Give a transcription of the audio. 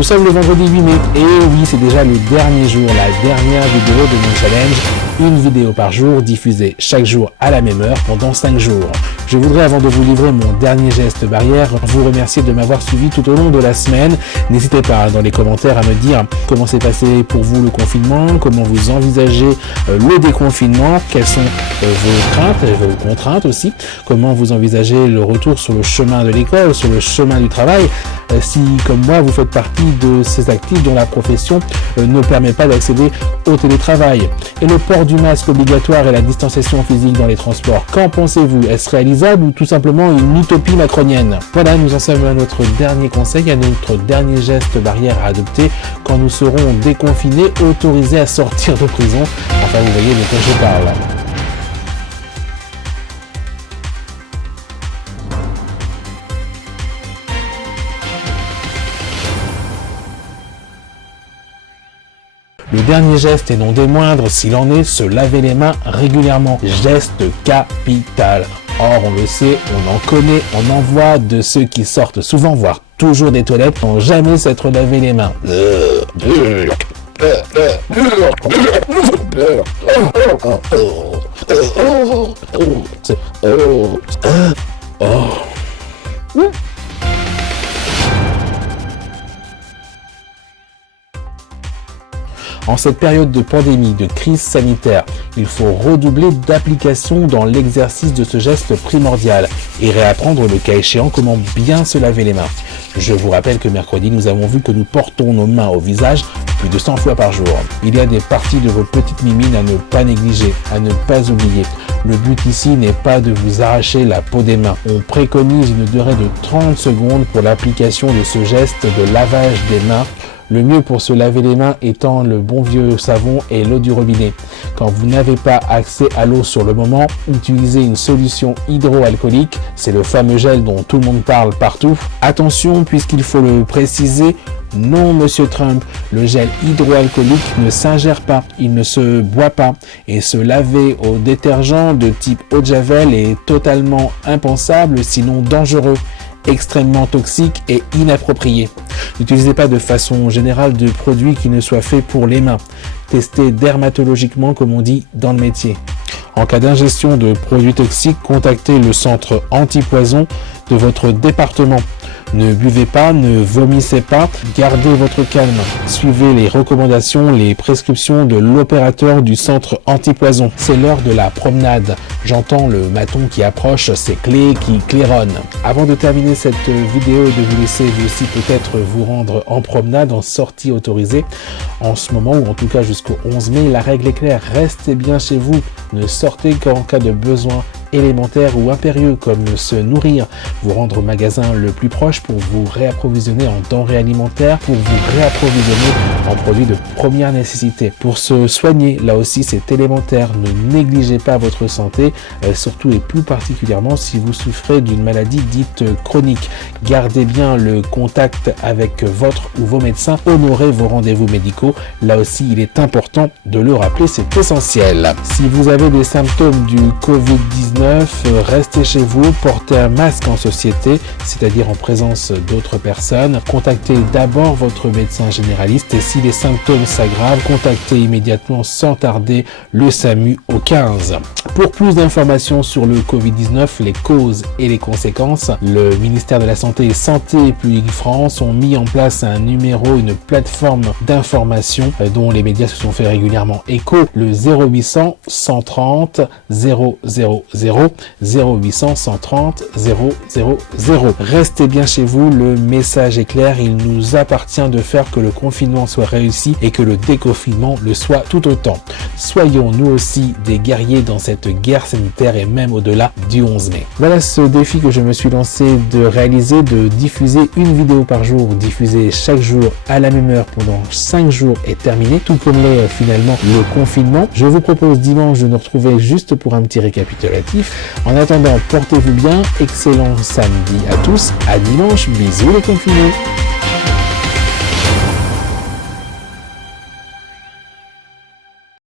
Nous sommes le vendredi 8 mai et oui, c'est déjà le dernier jour, la dernière vidéo de mon challenge. Une vidéo par jour diffusée chaque jour à la même heure pendant 5 jours. Je voudrais, avant de vous livrer mon dernier geste barrière, vous remercier de m'avoir suivi tout au long de la semaine. N'hésitez pas dans les commentaires à me dire comment s'est passé pour vous le confinement, comment vous envisagez le déconfinement, quelles sont vos craintes et vos contraintes aussi, comment vous envisagez le retour sur le chemin de l'école, sur le chemin du travail, si comme moi vous faites partie de ces actifs dont la profession ne permet pas d'accéder au télétravail. Et le port du masque obligatoire et la distanciation physique dans les transports, qu'en pensez-vous? Est-ce réalisable ou tout simplement une utopie macronienne? Voilà, nous en sommes à notre dernier conseil, à notre dernier geste barrière à adopter quand nous serons déconfinés, autorisés à sortir de prison. Enfin, vous voyez de quoi je parle. Le dernier geste et non des moindres, s'il en est, se laver les mains régulièrement. Geste capital. Or, on le sait, on en connaît, on en voit de ceux qui sortent souvent, voire toujours des toilettes, sans jamais s'être lavé les mains. En cette période de pandémie, de crise sanitaire, il faut redoubler d'application dans l'exercice de ce geste primordial et réapprendre le cas échéant comment bien se laver les mains. Je vous rappelle que mercredi, nous avons vu que nous portons nos mains au visage plus de 100 fois par jour. Il y a des parties de vos petites mimines à ne pas négliger, à ne pas oublier. Le but ici n'est pas de vous arracher la peau des mains. On préconise une durée de 30 secondes pour l'application de ce geste de lavage des mains. Le mieux pour se laver les mains étant le bon vieux savon et l'eau du robinet. Quand vous n'avez pas accès à l'eau sur le moment, utilisez une solution hydroalcoolique. C'est le fameux gel dont tout le monde parle partout. Attention, puisqu'il faut le préciser, non, monsieur Trump, le gel hydroalcoolique ne s'ingère pas, il ne se boit pas. Et se laver au détergent de type eau de javel est totalement impensable, sinon dangereux, extrêmement toxique et inapproprié. N'utilisez pas de façon générale de produits qui ne soient faits pour les mains. Testez dermatologiquement, comme on dit dans le métier. En cas d'ingestion de produits toxiques, contactez le centre antipoison de votre département. Ne buvez pas, ne vomissez pas, gardez votre calme. Suivez les recommandations, les prescriptions de l'opérateur du centre antipoison. C'est l'heure de la promenade. J'entends le maton qui approche, ses clés qui claironnent. Avant de terminer cette vidéo et de vous laisser vous aussi peut-être vous rendre en promenade, en sortie autorisée, en ce moment ou en tout cas jusqu'au 11 mai, la règle est claire, restez bien chez vous. Ne sortez qu'en cas de besoin élémentaire ou impérieux comme se nourrir, vous rendre au magasin le plus proche pour vous réapprovisionner en denrées alimentaires, pour vous réapprovisionner en produits de première nécessité. Pour se soigner, là aussi c'est élémentaire, ne négligez pas votre santé, surtout et plus particulièrement si vous souffrez d'une maladie dite chronique. Gardez bien le contact avec votre ou vos médecins, honorez vos rendez-vous médicaux, là aussi il est important de le rappeler, c'est essentiel. Si vous avez des symptômes du Covid-19, restez chez vous, portez un masque en société, c'est-à-dire en présence d'autres personnes. Contactez d'abord votre médecin généraliste et si les symptômes s'aggravent, contactez immédiatement sans tarder le SAMU au 15. Pour plus d'informations sur le Covid-19, les causes et les conséquences, le ministère de la Santé et Santé publique France ont mis en place un numéro, une plateforme d'information dont les médias se sont fait régulièrement écho, le 0800 130 000. 0800 130 000. Restez bien chez vous, le message est clair, il nous appartient de faire que le confinement soit réussi et que le déconfinement le soit tout autant. Soyons nous aussi des guerriers dans cette guerre sanitaire et même au-delà du 11 mai. Voilà ce défi que je me suis lancé de réaliser, de diffuser une vidéo par jour, diffuser chaque jour à la même heure pendant 5 jours est terminé, tout comme l'est finalement le confinement. Je vous propose dimanche de nous retrouver juste pour un petit récapitulatif. En attendant, portez-vous bien, excellent samedi à tous, à dimanche, bisous les confinés.